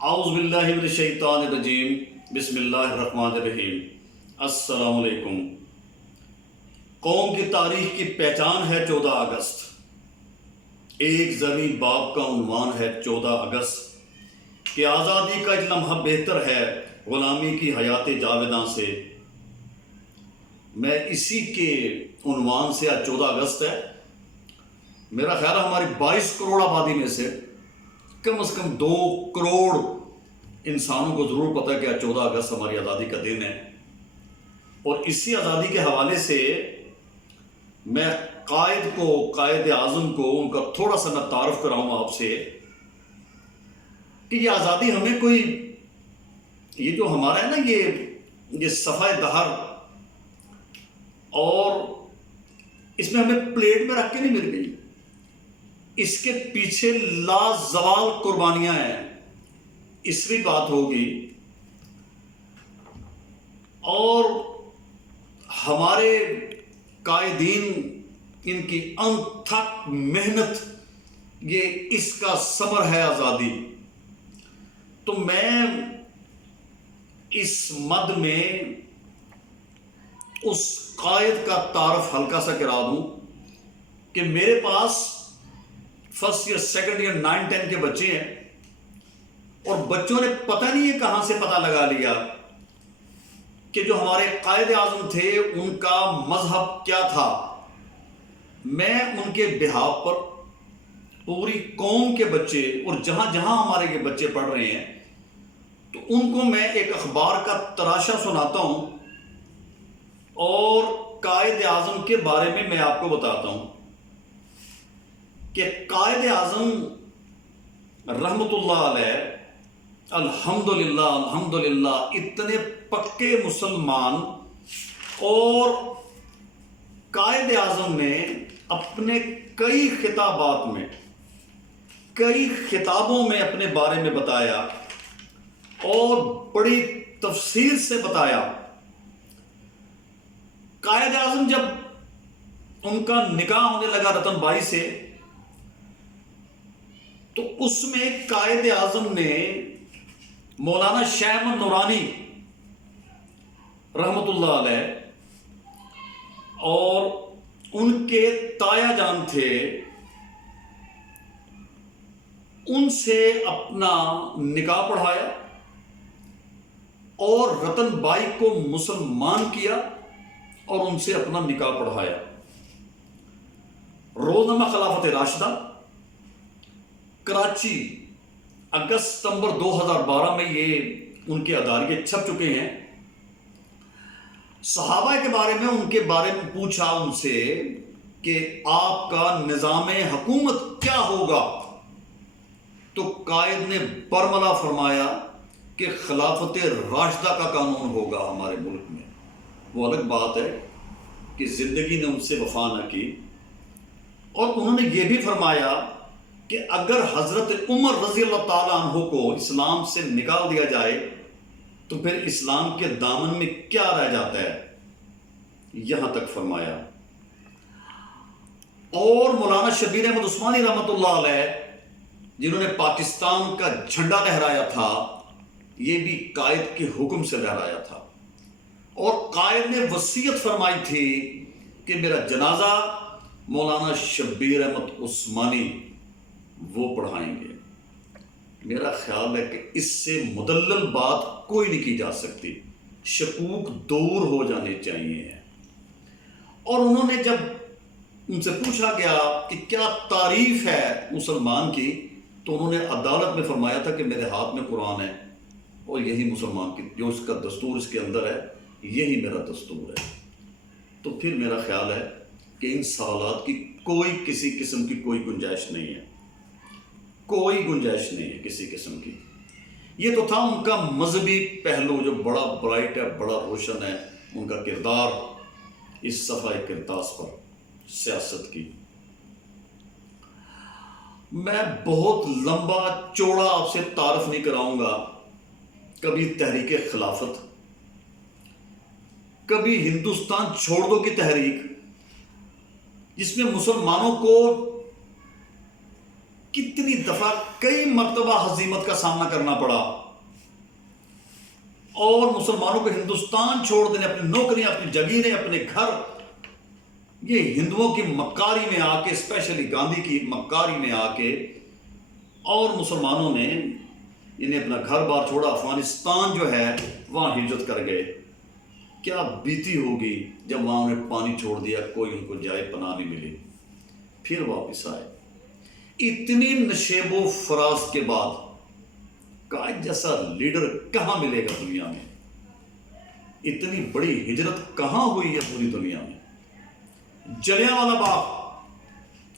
اعوذ باللہ من الشیطان الرجیم بسم اللہ الرحمن الرحیم۔ السلام علیکم۔ قوم کی تاریخ کی پہچان ہے 14 اگست۔ ایک زرعی باب کا عنوان ہے 14 اگست کہ آزادی کا ایک لمحہ بہتر ہے غلامی کی حیات جاویداں سے۔ میں اسی کے عنوان سے آج 14 اگست ہے، میرا خیال ہے ہماری 22 کروڑ آبادی میں سے کم از کم 2 کروڑ انسانوں کو ضرور پتہ ہے کہ 14 اگست ہماری آزادی کا دن ہے۔ اور اسی آزادی کے حوالے سے میں قائد اعظم کو ان کا تھوڑا سا میں تعارف کراؤں آپ سے کہ یہ آزادی ہمیں کوئی یہ جو ہمارا ہے نا یہ صفحہ دہر اور اس میں ہمیں پلیٹ میں رکھ کے نہیں مل گئی، اس کے پیچھے لازوال قربانیاں ہیں۔ عیسوی بات ہوگی اور ہمارے قائدین ان کی انتھک محنت، یہ اس کا ثمر ہے آزادی۔ تو میں اس مد میں اس قائد کا تعارف ہلکا سا کرا دوں کہ میرے پاس فرسٹ ایئر سیکنڈ ایئر 9 10 کے بچے ہیں اور بچوں نے پتہ نہیں ہے کہاں سے پتہ لگا لیا کہ جو ہمارے قائد اعظم تھے ان کا مذہب کیا تھا۔ میں ان کے بہاف پر پوری قوم کے بچے اور جہاں جہاں ہمارے یہ بچے پڑھ رہے ہیں تو ان کو میں ایک اخبار کا تراشا سناتا ہوں اور قائد اعظم کے بارے میں آپ کو بتاتا ہوں کہ قائد اعظم رحمۃ اللہ علیہ الحمدللہ اتنے پکے مسلمان، اور قائد اعظم نے اپنے کئی خطابوں میں اپنے بارے میں بتایا اور بڑی تفصیل سے بتایا۔ قائد اعظم جب ان کا نکاح ہونے لگا رتن بائی سے تو اس میں قائد اعظم نے مولانا شاہ احمد نورانی رحمۃ اللہ علیہ اور ان کے تایا جان تھے ان سے اپنا نکاح پڑھایا اور رتن بائی کو مسلمان کیا اور ان سے اپنا نکاح پڑھایا۔ روزنامہ خلافت راشدہ کراچی اگست ستمبر 2012 میں یہ ان کے اداریے چھپ چکے ہیں۔ صحابہ کے بارے میں ان کے بارے میں پوچھا ان سے کہ آپ کا نظام حکومت کیا ہوگا، تو قائد نے برملا فرمایا کہ خلافت راشدہ کا قانون ہوگا ہمارے ملک میں۔ وہ الگ بات ہے کہ زندگی نے ان سے وفا نہ کی، اور انہوں نے یہ بھی فرمایا کہ اگر حضرت عمر رضی اللہ تعالیٰ عنہ کو اسلام سے نکال دیا جائے تو پھر اسلام کے دامن میں کیا رہ جاتا ہے، یہاں تک فرمایا۔ اور مولانا شبیر احمد عثمانی رحمۃ اللہ علیہ جنہوں نے پاکستان کا جھنڈا لہرایا تھا، یہ بھی قائد کے حکم سے لہرایا تھا، اور قائد نے وصیت فرمائی تھی کہ میرا جنازہ مولانا شبیر احمد عثمانی وہ پڑھائیں گے۔ میرا خیال ہے کہ اس سے مدلل بات کوئی نہیں کی جا سکتی، شکوک دور ہو جانے چاہیے۔ اور انہوں نے جب ان سے پوچھا گیا کہ کیا تعریف ہے مسلمان کی، تو انہوں نے عدالت میں فرمایا تھا کہ میرے ہاتھ میں قرآن ہے اور یہی مسلمان کی جو اس کا دستور اس کے اندر ہے، یہی میرا دستور ہے۔ تو پھر میرا خیال ہے کہ ان سوالات کی کوئی کسی قسم کی کوئی گنجائش نہیں ہے، کوئی گنجائش نہیں ہے کسی قسم کی۔ یہ تو تھا ان کا مذہبی پہلو جو بڑا برائٹ ہے، بڑا روشن ہے، ان کا کردار اس صفحہ کرتاس پر سیاست کی۔ میں بہت لمبا چوڑا آپ سے تعارف نہیں کراؤں گا، کبھی تحریک خلافت، کبھی ہندوستان چھوڑ دو کی تحریک، جس میں مسلمانوں کو کتنی دفعہ کئی مرتبہ ہزیمت کا سامنا کرنا پڑا، اور مسلمانوں کو ہندوستان چھوڑ دینے، اپنی نوکریاں، اپنی جگیریں، اپنے گھر، یہ ہندوؤں کی مکاری میں آ کے، اسپیشلی گاندھی کی مکاری میں آ کے، اور مسلمانوں نے انہیں اپنا گھر بار چھوڑا، افغانستان جو ہے وہاں ہجرت کر گئے۔ کیا بیتی ہوگی جب وہاں انہیں پانی چھوڑ دیا، کوئی ان کو جائے پناہ نہیں ملی، پھر واپس آئے۔ اتنی نشیب و فراز کے بعد قائد جیسا لیڈر کہاں ملے گا دنیا میں؟ اتنی بڑی ہجرت کہاں ہوئی ہے پوری دنیا میں؟ جلیانوالہ باغ،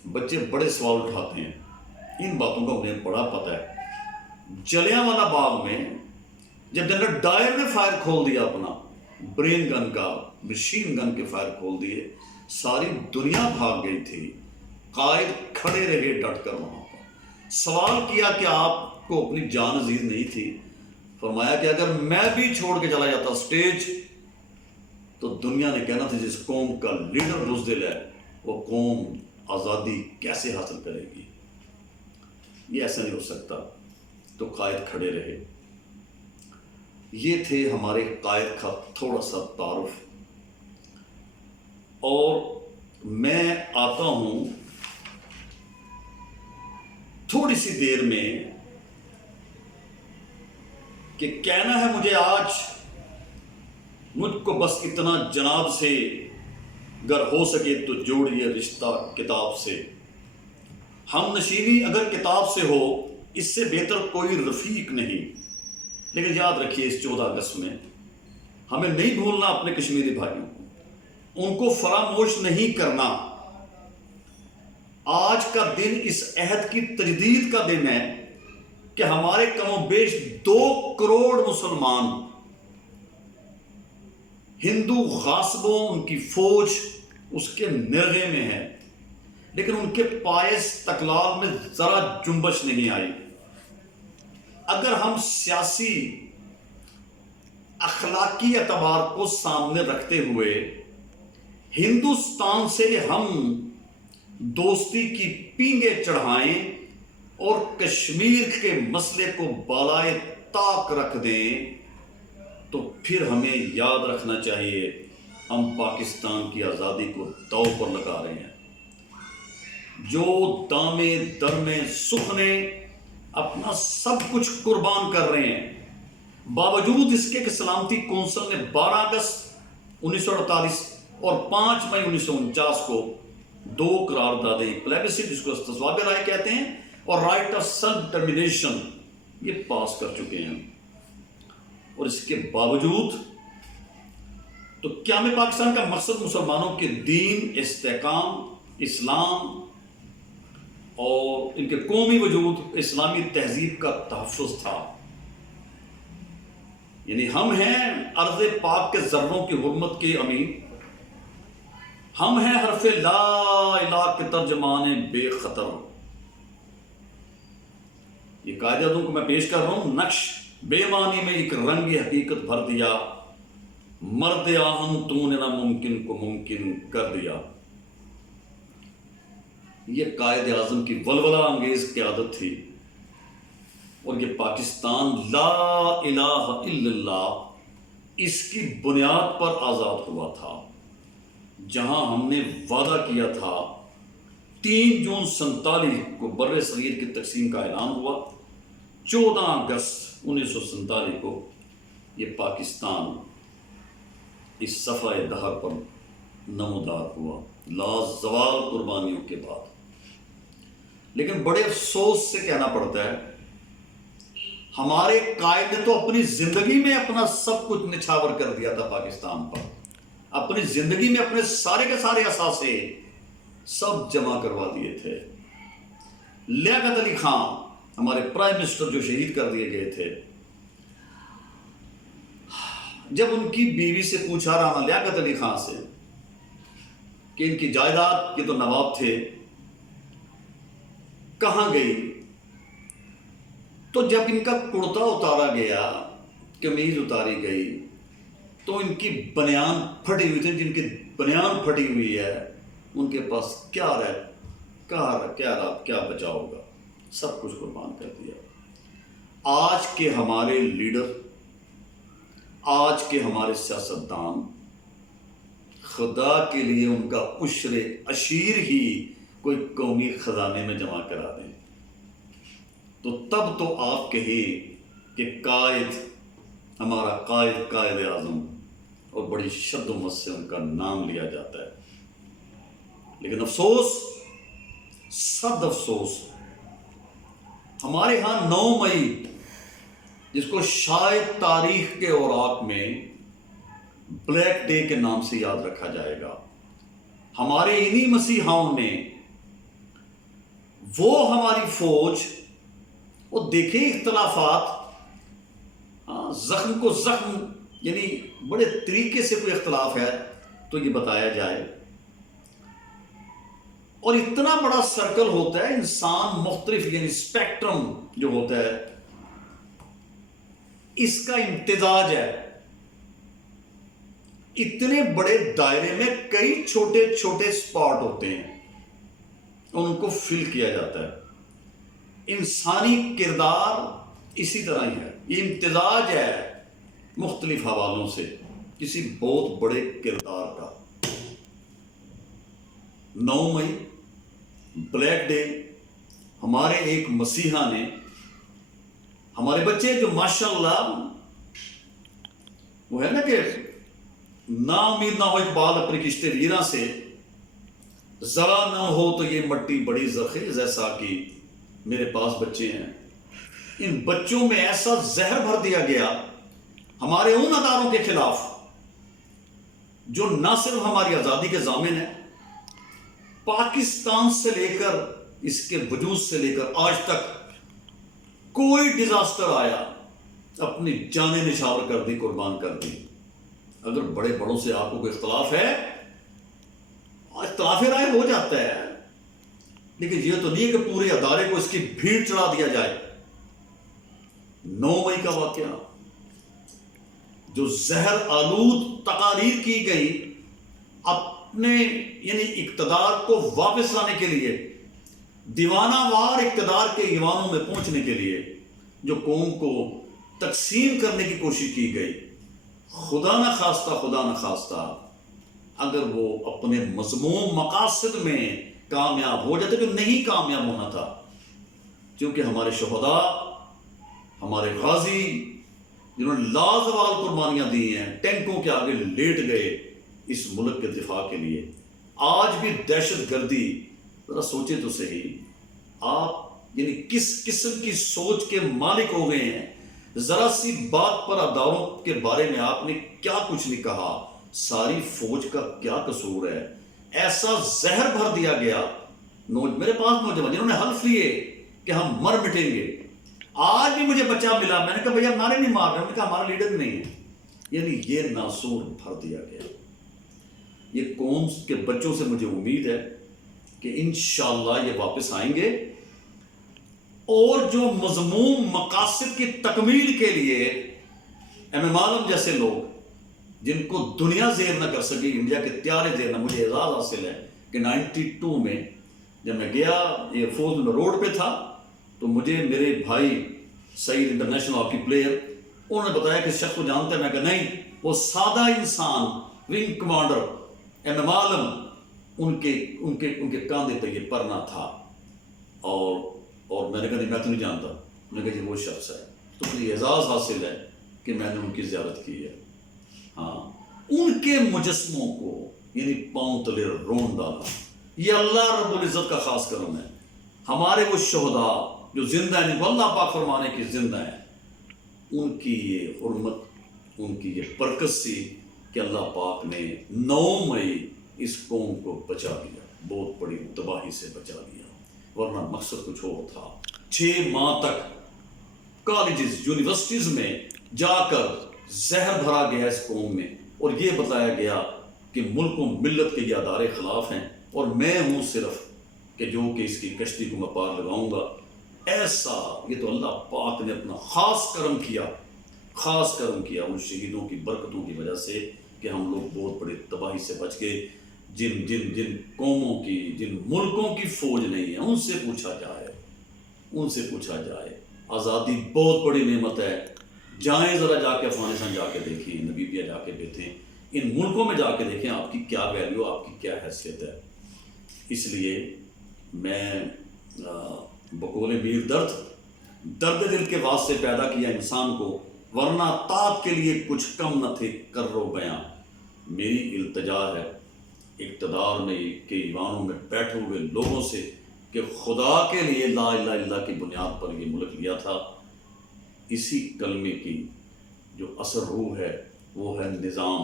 بچے بڑے سوال اٹھاتے ہیں، ان باتوں کا انہیں بڑا پتہ ہے۔ جلیانوالہ باغ میں جب جنرل ڈائر نے فائر کھول دیا، اپنا برین گن کا، مشین گن کے فائر کھول دیے، ساری دنیا بھاگ گئی تھی، قائد کھڑے رہے ڈٹ کر وہاں پر۔ سوال کیا کہ آپ کو اپنی جان عزیز نہیں تھی؟ فرمایا کہ اگر میں بھی چھوڑ کے چلا جاتا سٹیج، تو دنیا نے کہنا تھا جس قوم کا لیڈر بزدل ہے، وہ قوم آزادی کیسے حاصل کرے گی؟ یہ ایسا نہیں ہو سکتا۔ تو قائد کھڑے رہے۔ یہ تھے ہمارے قائد کا تھوڑا سا تعارف، اور میں آتا ہوں تھوڑی سی دیر میں کہ کہنا ہے مجھے آج، مجھ کو بس اتنا جناب سے گر ہو سکے تو جوڑیے رشتہ کتاب سے، ہم نشینی اگر کتاب سے ہو، اس سے بہتر کوئی رفیق نہیں۔ لیکن یاد رکھیے اس 14 اگست میں ہمیں نہیں بھولنا اپنے کشمیری بھائیوں کو، ان کو فراموش نہیں کرنا۔ آج کا دن اس عہد کی تجدید کا دن ہے کہ ہمارے کم و بیش 2 کروڑ مسلمان ہندو غاصبوں، ان کی فوج اس کے نرغے میں ہے، لیکن ان کے پائے استقلال میں ذرا جنبش نہیں آئی۔ اگر ہم سیاسی اخلاقی اعتبار کو سامنے رکھتے ہوئے ہندوستان سے ہم دوستی کی پینگیں چڑھائیں اور کشمیر کے مسئلے کو بالائے طاق رکھ دیں، تو پھر ہمیں یاد رکھنا چاہیے ہم پاکستان کی آزادی کو داؤ پر لگا رہے ہیں۔ جو دامے درمے سخنے اپنا سب کچھ قربان کر رہے ہیں، باوجود اس کے کہ سلامتی کونسل نے 12 اگست 1948 اور 5 مئی 1949 کو 2 قراردادیں، پلیبسٹ جس کو استصواب رائے کہتے ہیں، اور رائٹ آف سیلف ڈٹرمنیشن، یہ پاس کر چکے ہیں۔ اور اس کے باوجود تو قیام پاکستان کا مقصد مسلمانوں کے دین، استحکام، اسلام اور ان کے قومی وجود، اسلامی تہذیب کا تحفظ تھا۔ یعنی ہم ہیں ارض پاک کے ذروں کی حرمت کے امین، ہم ہیں حرف لا الہ کے ترجمان بے خطر۔ یہ قاعدوں کو میں پیش کر رہا ہوں۔ نقش بے معنی میں ایک رنگ حقیقت بھر دیا، مرد آہن تو نے ناممکن کو ممکن کر دیا۔ یہ قائد اعظم کی ولولہ انگیز قیادت تھی، اور یہ پاکستان لا الہ الا اللہ اس کی بنیاد پر آزاد ہوا تھا، جہاں ہم نے وعدہ کیا تھا 3 جون 47 کو بر صغیر کی تقسیم کا اعلان ہوا، 14 اگست 1947 کو یہ پاکستان اس صفحہ دہر پر نمودار ہوا، لازوال قربانیوں کے بعد۔ لیکن بڑے افسوس سے کہنا پڑتا ہے، ہمارے قائد نے تو اپنی زندگی میں اپنا سب کچھ نچھاور کر دیا تھا پاکستان پر، اپنی زندگی میں اپنے سارے کے سارے اثاثے سب جمع کروا دیے تھے۔ لیاقت علی خان ہمارے پرائم منسٹر جو شہید کر دیے گئے تھے، جب ان کی بیوی سے پوچھا رانا لیاقت علی خان سے کہ ان کی جائیداد، یہ تو نواب تھے، کہاں گئی، تو جب ان کا کرتا اتارا گیا، قمیض اتاری گئی، تو ان کی بنیان پھٹی ہوئی تھی۔ جن کی بنیان پھٹی ہوئی ہے ان کے پاس کیا بچا ہوگا؟ سب کچھ قربان کر دیا۔ آج کے ہمارے لیڈر، آج کے ہمارے سیاستدان، خدا کے لیے ان کا عشر عشیر ہی کوئی قومی خزانے میں جمع کرا دیں تو تب تو آپ کہیں کہ قائد، ہمارا قائد اعظم، اور بڑی شد و مت سے ان کا نام لیا جاتا ہے۔ لیکن افسوس، صد افسوس، ہمارے ہاں 9 مئی، جس کو شاید تاریخ کے اوراق میں بلیک ڈے کے نام سے یاد رکھا جائے گا، ہمارے انہی مسیحاؤں نے وہ ہماری فوج، وہ دیکھیں اختلافات، زخم کو زخم، یعنی بڑے طریقے سے کوئی اختلاف ہے تو یہ بتایا جائے، اور اتنا بڑا سرکل ہوتا ہے، انسان مختلف، یعنی اسپیکٹرم جو ہوتا ہے، اس کا امتزاج ہے، اتنے بڑے دائرے میں کئی چھوٹے چھوٹے اسپاٹ ہوتے ہیں، ان کو فل کیا جاتا ہے۔ انسانی کردار اسی طرح ہی ہے، یہ امتزاج ہے مختلف حوالوں سے کسی بہت بڑے کردار کا۔ 9 مئی بلیک ڈے، ہمارے ایک مسیحا نے، ہمارے بچے جو ماشاءاللہ، وہ ہے نا کہ نا امید نہ ہو اقبال اپنی کشتے ویراں سے، ذرا نہ ہو تو یہ مٹی بڑی زرخیز ایسا کہ میرے پاس بچے ہیں۔ ان بچوں میں ایسا زہر بھر دیا گیا ہمارے ان اداروں کے خلاف جو نہ صرف ہماری آزادی کے ضامن ہیں، پاکستان سے لے کر، اس کے وجود سے لے کر آج تک کوئی ڈیزاسٹر آیا، اپنی جانیں نچھاور کر دی، قربان کر دی۔ اگر بڑے بڑوں سے آپ کو کوئی اختلاف ہے، اختلاف رائے ہو جاتا ہے، لیکن یہ تو نہیں ہے کہ پورے ادارے کو اس کی بھیڑ چڑھا دیا جائے۔ 9 مئی کا واقعہ، جو زہر آلود تقاریر کی گئی اپنے یعنی اقتدار کو واپس لانے کے لیے، دیوانہ وار اقتدار کے ایوانوں میں پہنچنے کے لیے، جو قوم کو تقسیم کرنے کی کوشش کی گئی، خدا نہ خواستہ اگر وہ اپنے مذموم مقاصد میں کامیاب ہو جاتے، جو نہیں کامیاب ہونا تھا، کیونکہ ہمارے شہداء، ہمارے غازی، جنہوں نے لازوال قربانیاں دی ہیں، ٹینکوں کے آگے لیٹ گئے اس ملک کے دفاع کے لیے۔ آج بھی دہشت گردی، ذرا سوچیں تو صحیح، آپ یعنی کس قسم کی سوچ کے مالک ہو گئے ہیں؟ ذرا سی بات پر اداروں کے بارے میں آپ نے کیا کچھ نہیں کہا، ساری فوج کا کیا قصور ہے؟ ایسا زہر بھر دیا گیا۔ میرے پاس نوجوان جنہوں نے حلف لیے کہ ہم مر مٹیں گے، آج بھی مجھے بچہ ملا، میں نے کہا بھیا ہمارے نہیں مار رہے، انہوں نے کہا ہمارا لیڈر نہیں ہے۔ یعنی یہ ناسور بھر دیا گیا۔ یہ قوم کے بچوں سے مجھے امید ہے کہ انشاءاللہ یہ واپس آئیں گے، اور جو مذموم مقاصد کی تکمیل کے لیے ایم عالم جیسے لوگ، جن کو دنیا زیر نہ کر سکی، انڈیا کے تیارے زیر نہ، مجھے اعزاز حاصل ہے کہ 92 میں جب میں گیا ایئر فورس میں روڈ پہ تھا، تو مجھے میرے بھائی سعید انٹرنیشنل ہاکی پلیئر، انہوں نے بتایا کہ شخص کو جانتا ہے، میں کہا نہیں، وہ سادہ انسان، ونگ کمانڈر ایم عالم، ان کے کاندھے پہ یہ پرنا تھا، اور میں نے کہا نہیں میں تو نہیں جانتا، میں نے کہا یہ وہ شخص ہے، تو مجھے اعزاز حاصل ہے کہ میں نے ان کی زیارت کی ہے۔ ہاں، ان کے مجسموں کو یعنی پاؤں تلے رون ڈالا، یہ اللہ رب العزت کا خاص کرم ہے۔ ہمارے وہ شہداء جو زندہ ہیں، جن کو اللہ پاک فرمانے کی زندہ ہیں، ان کی یہ حرمت، ان کی یہ برکت سی کہ اللہ پاک نے 9 مئی اس قوم کو بچا لیا، بہت بڑی تباہی سے بچا لیا، ورنہ مقصد کچھ اور تھا۔ 6 ماہ تک کالجز، یونیورسٹیز میں جا کر زہر بھرا گیا اس قوم میں، اور یہ بتایا گیا کہ ملک و ملت کے یہ ادارے خلاف ہیں، اور میں ہوں صرف کہ جو کہ اس کی کشتی کو میں پار لگاؤں گا۔ ایسا یہ تو اللہ پاک نے اپنا خاص کرم کیا ان شہیدوں کی برکتوں کی وجہ سے کہ ہم لوگ بہت بڑی تباہی سے بچ گئے۔ جن قوموں کی، جن ملکوں کی فوج نہیں ہے، ان سے پوچھا جائے ان سے پوچھا جائے۔ آزادی بہت بڑی نعمت ہے، جائیں ذرا جا کے افغانستان جا کے دیکھیں، نمیبیا جا کے دیکھیں، ان ملکوں میں جا کے دیکھیں آپ کی کیا ویلیو، آپ کی کیا حیثیت ہے۔ اس لیے میں بقول میر درد دل کے واسطے پیدا کیا انسان کو، ورنہ تاب کے لیے کچھ کم نہ تھے کرو بیاں۔ میری التجا ہے اقتدار میں کے ایوانوں میں بیٹھے ہوئے لوگوں سے کہ خدا کے لیے لا الہ الا اللہ کی بنیاد پر یہ ملک لیا تھا۔ اسی کلمے کی جو اثر روح ہے وہ ہے نظام،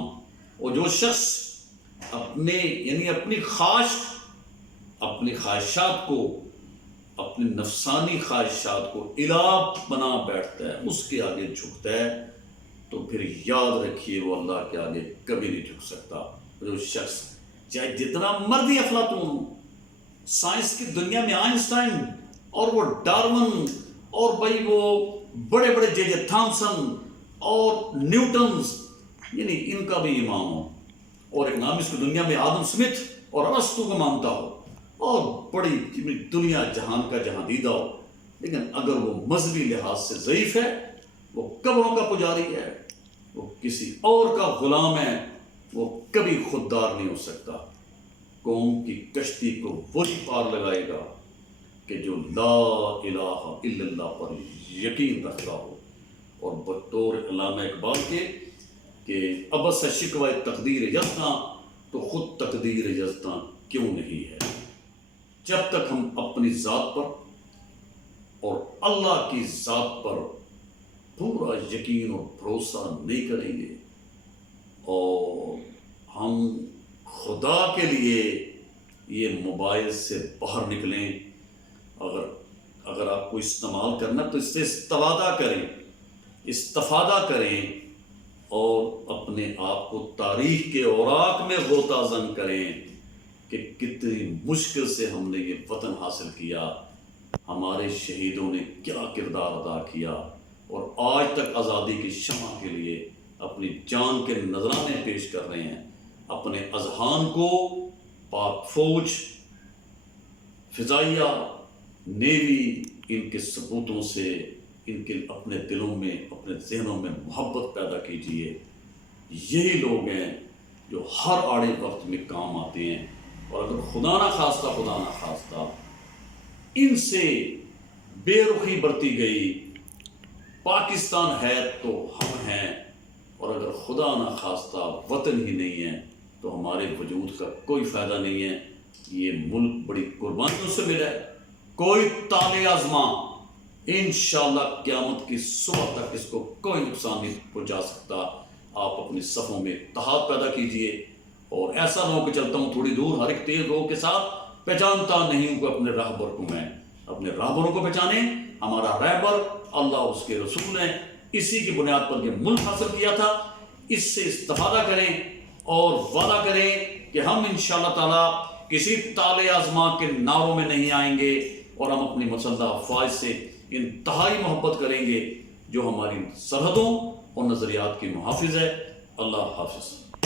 اور جو شخص اپنی خواہشات کو، اپنی نفسانی خواہشات کو الہ بنا بیٹھتا ہے، اس کے آگے جھکتا ہے، تو پھر یاد رکھیے وہ اللہ کے آگے کبھی نہیں جھک سکتا۔ جو شخص چاہے جتنا مرضی افلاطون، سائنس کی دنیا میں آئنسٹائن اور وہ ڈارون اور بھائی وہ بڑے بڑے جے تھامسن اور نیوٹنز، یعنی ان کا بھی امام ہو، اور اکنامکس کی دنیا میں آدم سمتھ اور ارسطو کو مانتا ہو، اور بڑی دنیا جہان کا جہاں دیدہ ہو، لیکن اگر وہ مذہبی لحاظ سے ضعیف ہے، وہ قبروں کا پجاری ہے، وہ کسی اور کا غلام ہے، وہ کبھی خوددار نہیں ہو سکتا۔ قوم کی کشتی کو وہی پار لگائے گا کہ جو لا الہ الا اللہ پر یقین رکھتا ہو۔ اور بطور علامہ اقبال کے کہ ابس شکوہ تقدیر یزداں، تو خود تقدیر یزداں کیوں نہیں ہے۔ جب تک ہم اپنی ذات پر اور اللہ کی ذات پر پورا یقین اور بھروسہ نہیں کریں گے، اور ہم خدا کے لیے یہ موبائل سے باہر نکلیں، اگر آپ کو استعمال کرنا تو اس سے استفادہ کریں اور اپنے آپ کو تاریخ کے اوراق میں غوطہ زن کریں کہ کتنی مشکل سے ہم نے یہ وطن حاصل کیا، ہمارے شہیدوں نے کیا کردار ادا کیا، اور آج تک آزادی کی شمع کے لیے اپنی جان کے نذرانے پیش کر رہے ہیں۔ اپنے اذہان کو پاک فوج، فضائیہ، نیوی، ان کے ثبوتوں سے ان کے اپنے دلوں میں، اپنے ذہنوں میں محبت پیدا کیجیے۔ یہی لوگ ہیں جو ہر آڑے وقت میں کام آتے ہیں، اور اگر خدا نہ خواستہ ان سے بے رخی برتی گئی، پاکستان ہے تو ہم ہیں، اور اگر خدا نہ خواستہ وطن ہی نہیں ہے تو ہمارے وجود کا کوئی فائدہ نہیں ہے۔ یہ ملک بڑی قربانیوں سے ملا ہے، کوئی تالے آزما، انشاءاللہ قیامت کی صبح تک اس کو کوئی نقصان نہیں پہنچا سکتا۔ آپ اپنی صفوں میں اتحاد پیدا کیجئے، اور ایسا نہ ہو کہ چلتا ہوں تھوڑی دور ہر ایک تیز لوگوں کے ساتھ، پہچانتا نہیں ہوں کہ اپنے راہبر کو میں، اپنے راہبروں کو پہچانیں۔ ہمارا رہبر اللہ، اس کے رسول ہیں، اسی کی بنیاد پر یہ ملک حاصل کیا تھا۔ اس سے استفادہ کریں اور وعدہ کریں کہ ہم انشاءاللہ تعالیٰ کسی تالے آزما کے نعروں میں نہیں آئیں گے، اور ہم اپنی مسلح افواج سے انتہائی محبت کریں گے جو ہماری سرحدوں اور نظریات کی محافظ ہے۔ اللہ حافظ۔